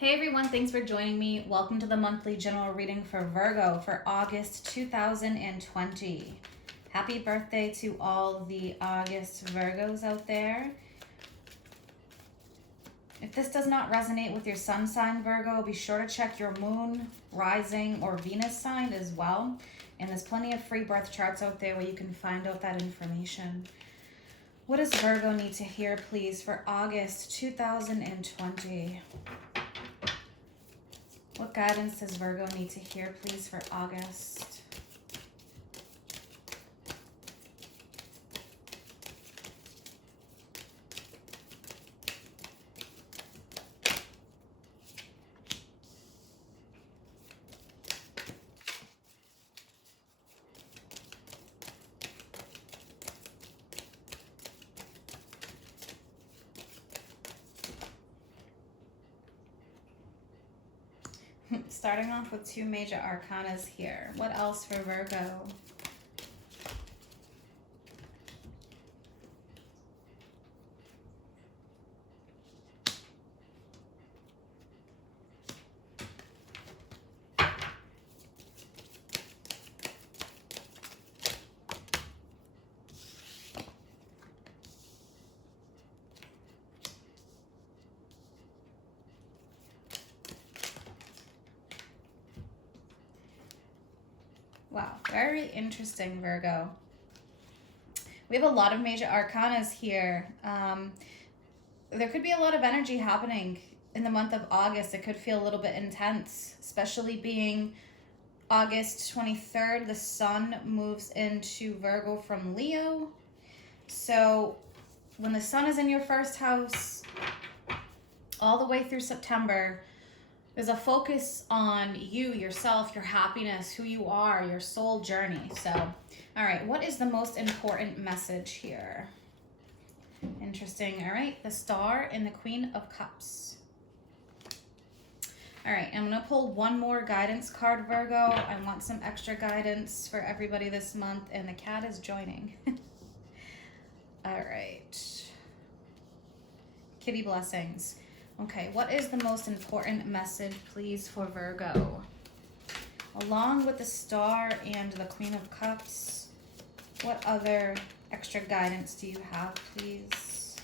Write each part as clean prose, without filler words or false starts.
Hey everyone, thanks for joining me. Welcome to the monthly general reading for Virgo for August 2020. Happy birthday to all the August Virgos out there. If this does not resonate with your sun sign, Virgo, be sure to check your moon, rising, or Venus sign as well. And there's plenty of free birth charts out there where you can find out that information. What does Virgo need to hear, please, for August 2020? What guidance does Virgo need to hear, please, for August? Starting off with two major arcanas here. What else for Virgo? Wow, very interesting, Virgo. We have a lot of major arcanas here. There could be a lot of energy happening in the month of August. It could feel a little bit intense, especially being August 23rd. The sun moves into Virgo from Leo. So when the sun is in your first house, all the way through September, there's a focus on you, yourself, your happiness, who you are, your soul journey. So, all right, what is the most important message here? Interesting. All right, the Star and the Queen of Cups. All right, I'm going to pull one more guidance card, Virgo. I want some extra guidance for everybody this month, and the cat is joining. All right. Kitty blessings. Okay, what is the most important message, please, for Virgo? Along with the Star and the Queen of Cups, what other extra guidance do you have, please?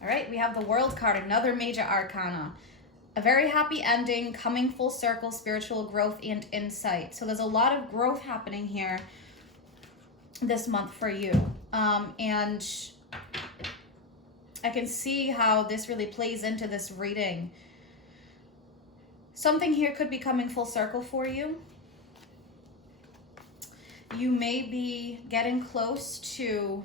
All right, we have the World card, another major arcana. A very happy ending, coming full circle, spiritual growth and insight. So there's a lot of growth happening here this month for you, and I can see how this really plays into this reading. Something here could be coming full circle for you. You may be getting close to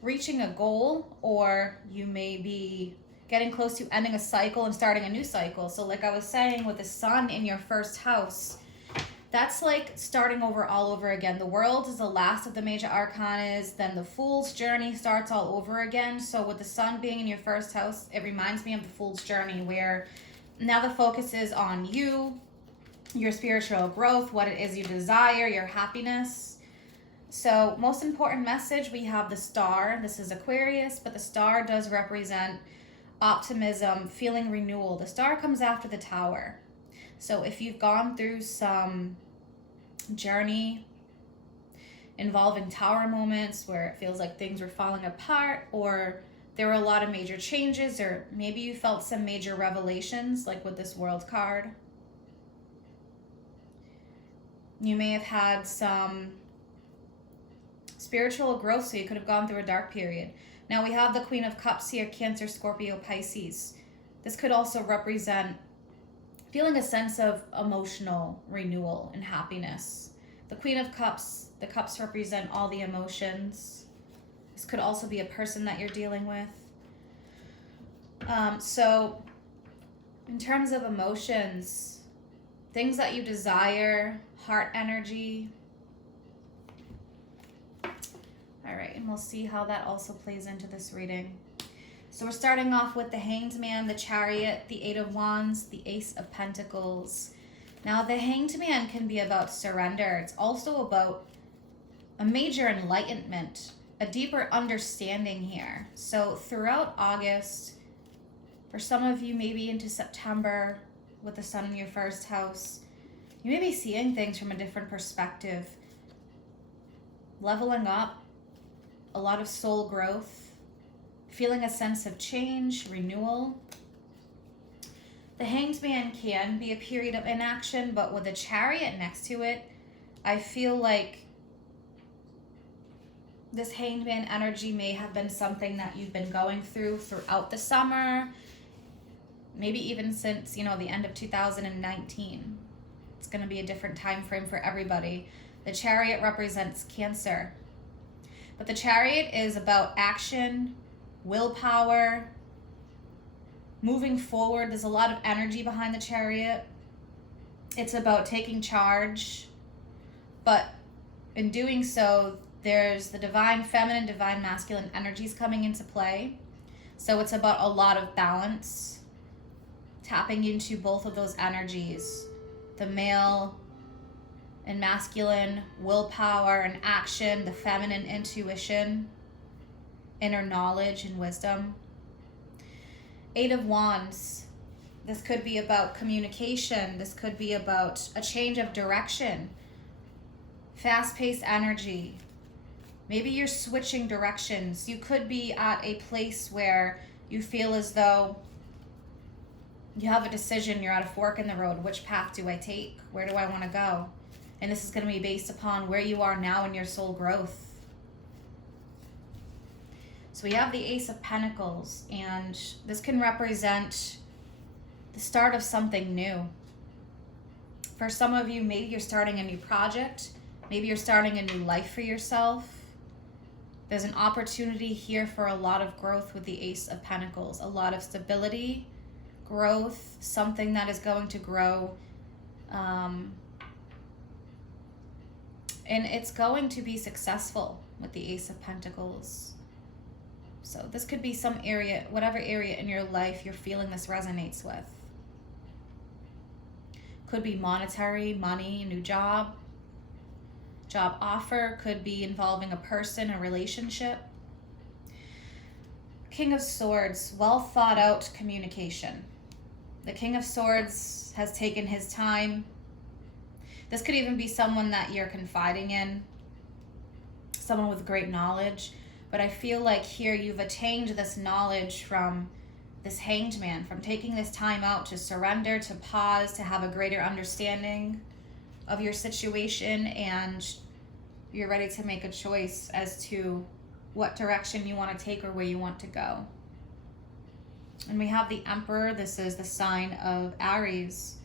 reaching a goal, or you may be getting close to ending a cycle and starting a new cycle. So like I was saying, with the sun in your first house, that's like starting over all over again. The World is the last of the major arcanas. Then the Fool's journey starts all over again. So with the sun being in your first house, it reminds me of the Fool's journey, where now the focus is on you, your spiritual growth, what it is you desire, your happiness. So most important message, we have the Star. This is Aquarius, but the Star does represent optimism, feeling renewal. The Star comes after the Tower. So if you've gone through some journey involving tower moments where it feels like things were falling apart, or there were a lot of major changes, or maybe you felt some major revelations, like with this World card, you may have had some spiritual growth, so you could have gone through a dark period. Now we have the Queen of Cups here, Cancer, Scorpio, Pisces. This could also represent feeling a sense of emotional renewal and happiness. The Queen of Cups, the cups represent all the emotions. This could also be a person that you're dealing with. So in terms of emotions, things that you desire, heart energy. All right, and we'll see how that also plays into this reading. So we're starting off with the Hanged Man, the Chariot, the Eight of Wands, the Ace of Pentacles. Now, the Hanged Man can be about surrender. It's also about a major enlightenment. a deeper understanding here. So throughout August, for some of you, maybe into September with the sun in your first house, you may be seeing things from a different perspective. Leveling up, a lot of soul growth, feeling a sense of change, renewal. The Hanged Man can be a period of inaction, but with a Chariot next to it, I feel like this Hanged Man energy may have been something that you've been going through throughout the summer, maybe even since, the end of 2019. It's going to be a different time frame for everybody. The Chariot represents Cancer. But the Chariot is about action, willpower, moving forward. There's a lot of energy behind the Chariot. It's about taking charge. But in doing so, there's the divine feminine, divine masculine energies coming into play. So it's about a lot of balance, tapping into both of those energies, the male and masculine willpower and action, the feminine intuition, inner knowledge and wisdom. 8 of Wands. This could be about communication. This could be about a change of direction, fast-paced energy. Maybe you're switching directions. You could be at a place where you feel as though you have a decision. You're at a fork in the road. Which path do I take? Where do I want to go? And this is going to be based upon where you are now in your soul growth. So we have the Ace of Pentacles, and this can represent the start of something new. For some of you, maybe you're starting a new project. Maybe you're starting a new life for yourself. There's an opportunity here for a lot of growth with the Ace of Pentacles. A lot of stability, growth, something that is going to grow. And it's going to be successful with the Ace of Pentacles. So this could be some area, whatever area in your life you're feeling this resonates with. Could be monetary, money, a new job offer, could be involving a person, a relationship. King of Swords, well thought out communication. The King of Swords has taken his time. This could even be someone that you're confiding in, someone with great knowledge. But I feel like here you've attained this knowledge from this Hanged Man, from taking this time out to surrender, to pause, to have a greater understanding of your situation, and you're ready to make a choice as to what direction you want to take or where you want to go. And we have the Emperor. This is the sign of Aries.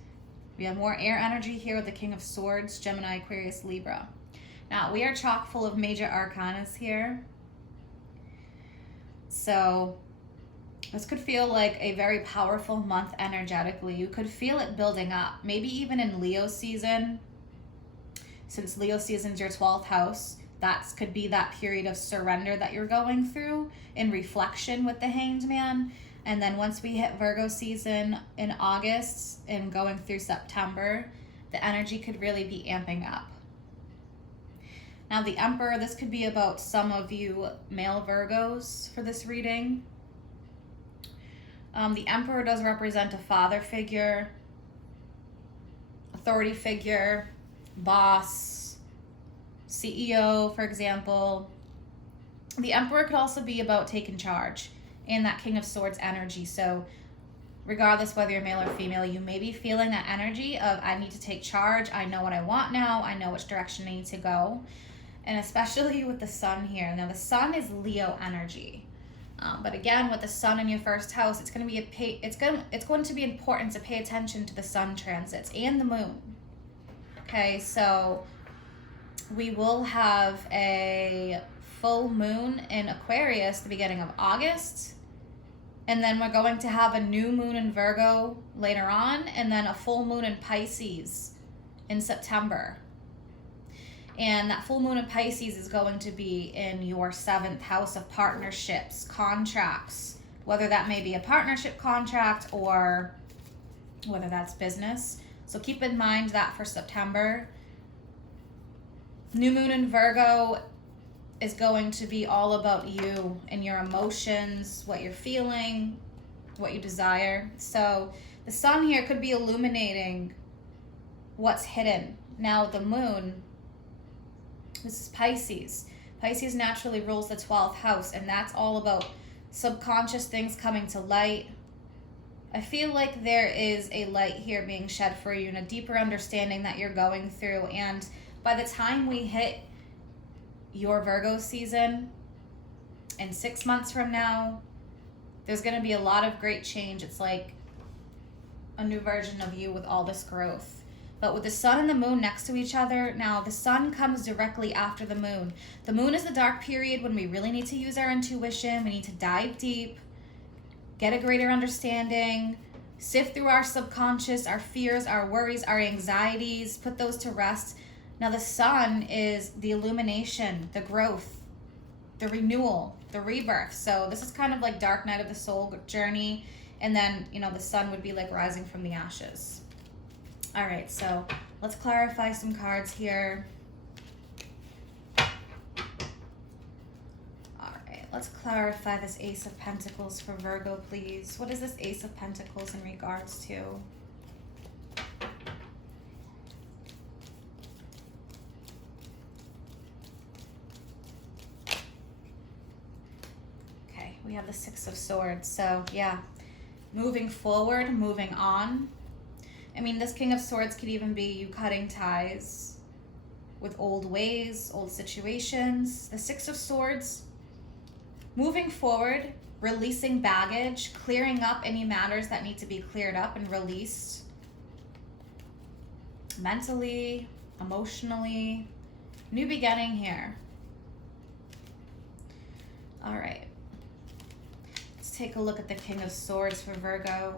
We have more air energy here with the King of Swords, Gemini, Aquarius, Libra. Now, we are chock full of major arcanas here. So this could feel like a very powerful month energetically. You could feel it building up, maybe even in Leo season. Since Leo season is your 12th house, that could be that period of surrender that you're going through in reflection with the Hanged Man. And then once we hit Virgo season in August and going through September, the energy could really be amping up. Now the Emperor, this could be about some of you male Virgos for this reading. The Emperor does represent a father figure, authority figure, boss, CEO, for example. The Emperor could also be about taking charge and that King of Swords energy. So regardless whether you're male or female, you may be feeling that energy of, I need to take charge. I know what I want now. I know which direction I need to go. And especially with the sun here. Now the sun is Leo energy. But again, with the sun in your first house, it's going to be important to pay attention to the sun transits and the moon. Okay, so we will have a full moon in Aquarius the beginning of August, and then we're going to have a new moon in Virgo later on, and then a full moon in Pisces in September. And that full moon in Pisces is going to be in your 7th house of partnerships, contracts, whether that may be a partnership contract or whether that's business. So keep in mind that for September. New moon in Virgo is going to be all about you and your emotions, what you're feeling, what you desire. So the sun here could be illuminating what's hidden. Now the moon, this is Pisces. Pisces naturally rules the 12th house, and that's all about subconscious things coming to light. I feel like there is a light here being shed for you and a deeper understanding that you're going through. And by the time we hit your Virgo season, in 6 months from now, there's going to be a lot of great change. It's like a new version of you with all this growth. But with the sun and the moon next to each other, now the sun comes directly after the moon. The moon is the dark period when we really need to use our intuition. We need to dive deep, get a greater understanding, sift through our subconscious, our fears, our worries, our anxieties, put those to rest. Now the sun is the illumination, the growth, the renewal, the rebirth. So this is kind of like dark night of the soul journey. And then, the sun would be like rising from the ashes. All right, so let's clarify some cards here. All right, let's clarify this Ace of Pentacles for Virgo, please. What is this Ace of Pentacles in regards to? Okay, we have the Six of Swords. So, yeah, moving forward, moving on. I mean, this King of Swords could even be you cutting ties with old ways, old situations. The Six of Swords, moving forward, releasing baggage, clearing up any matters that need to be cleared up and released. Mentally, emotionally, new beginning here. All right. Let's take a look at the King of Swords for Virgo.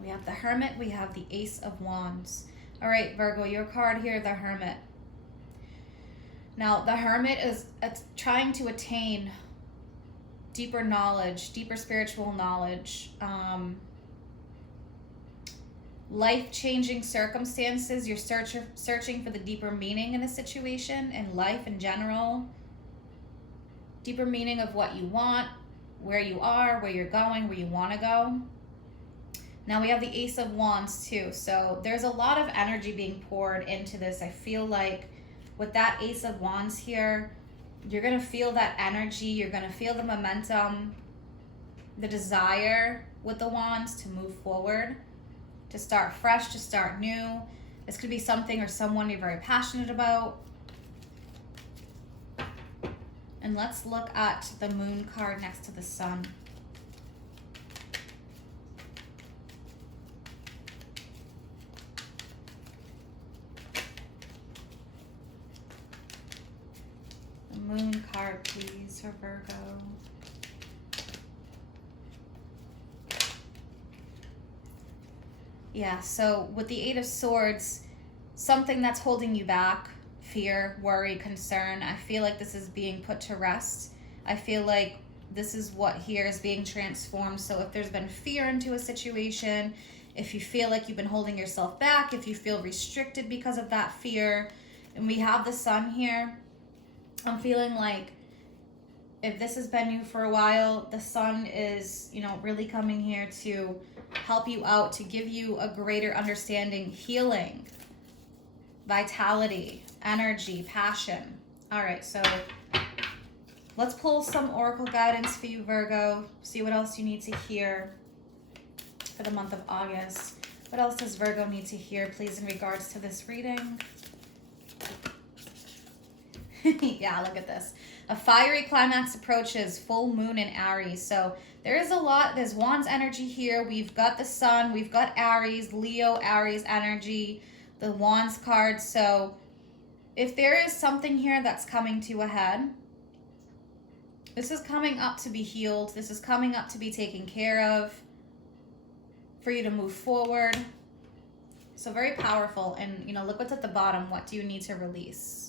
We have the Hermit, we have the Ace of Wands. All right, Virgo, your card here, the Hermit. Now, the Hermit is trying to attain deeper knowledge, deeper spiritual knowledge, life-changing circumstances. You're searching for the deeper meaning in a situation, in life in general. Deeper meaning of what you want, where you are, where you're going, where you want to go. Now we have the Ace of Wands too. So there's a lot of energy being poured into this. I feel like with that Ace of Wands here, you're going to feel that energy. You're going to feel the momentum, the desire with the Wands to move forward, to start fresh, to start new. This could be something or someone you're very passionate about. And let's look at the Moon card next to the Sun. Moon card, please, for Virgo. Yeah, so with the Eight of Swords, something that's holding you back, fear, worry, concern, I feel like this is being put to rest. I feel like this is what here is being transformed. So if there's been fear into a situation, if you feel like you've been holding yourself back, if you feel restricted because of that fear, and we have the Sun here, I'm feeling like if this has been you for a while, the Sun is, really coming here to help you out, to give you a greater understanding, healing, vitality, energy, passion. All right, so let's pull some oracle guidance for you, Virgo. See what else you need to hear for the month of August. What else does Virgo need to hear, please, in regards to this reading? Yeah, look at this. A fiery climax approaches, full moon in Aries. So there is a lot. There's Wands energy here. We've got the Sun. We've got Aries, Leo, Aries energy, the Wands card. So if there is something here that's coming to a head, this is coming up to be healed. This is coming up to be taken care of, for you to move forward. So very powerful. And, look what's at the bottom. What do you need to release?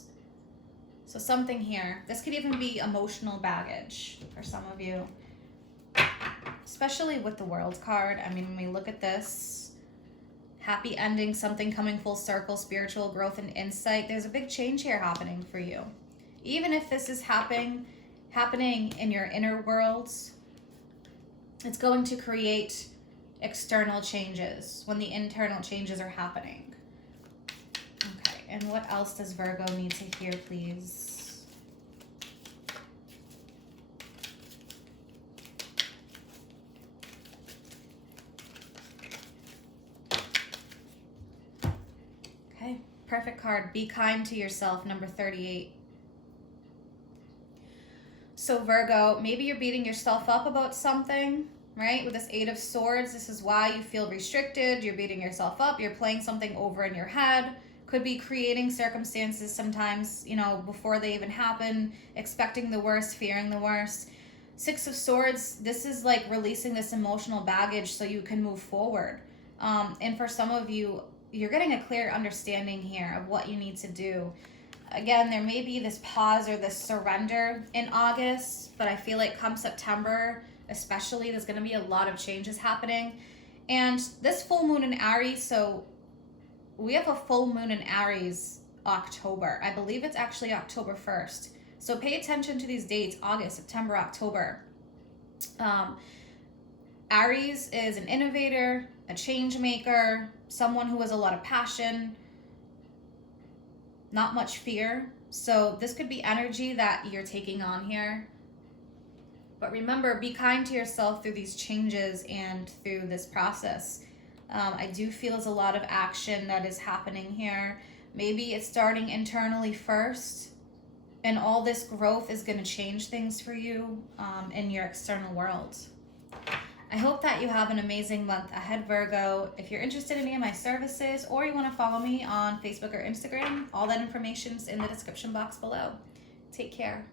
So something here. This could even be emotional baggage for some of you. especially with the World card. I mean, when we look at this, happy ending, something coming full circle, spiritual growth and insight, there's a big change here happening for you. Even if this is happening in your inner worlds, it's going to create external changes when the internal changes are happening. Okay, and what else does Virgo need to hear, please? Okay, perfect card. Be kind to yourself, number 38. So Virgo, maybe you're beating yourself up about something, right? With this 8 of Swords, this is why you feel restricted. You're beating yourself up. You're playing something over in your head. Could be creating circumstances sometimes, you know, before they even happen, expecting the worst, fearing the worst. 6 of Swords, this is like releasing this emotional baggage so you can move forward. And for some of you, you're getting a clear understanding here of what you need to do. Again, there may be this pause or this surrender in August, but I feel like come September, especially, there's going to be a lot of changes happening. And this full moon in Aries, so we have a full moon in Aries October. I believe it's actually October 1st. So pay attention to these dates, August, September, October. Aries is an innovator, a change maker, someone who has a lot of passion, not much fear. So this could be energy that you're taking on here. But remember, be kind to yourself through these changes and through this process. I do feel there's a lot of action that is happening here. Maybe it's starting internally first, and all this growth is going to change things for you in your external world. I hope that you have an amazing month ahead, Virgo. If you're interested in any of my services or you want to follow me on Facebook or Instagram, all that information is in the description box below. Take care.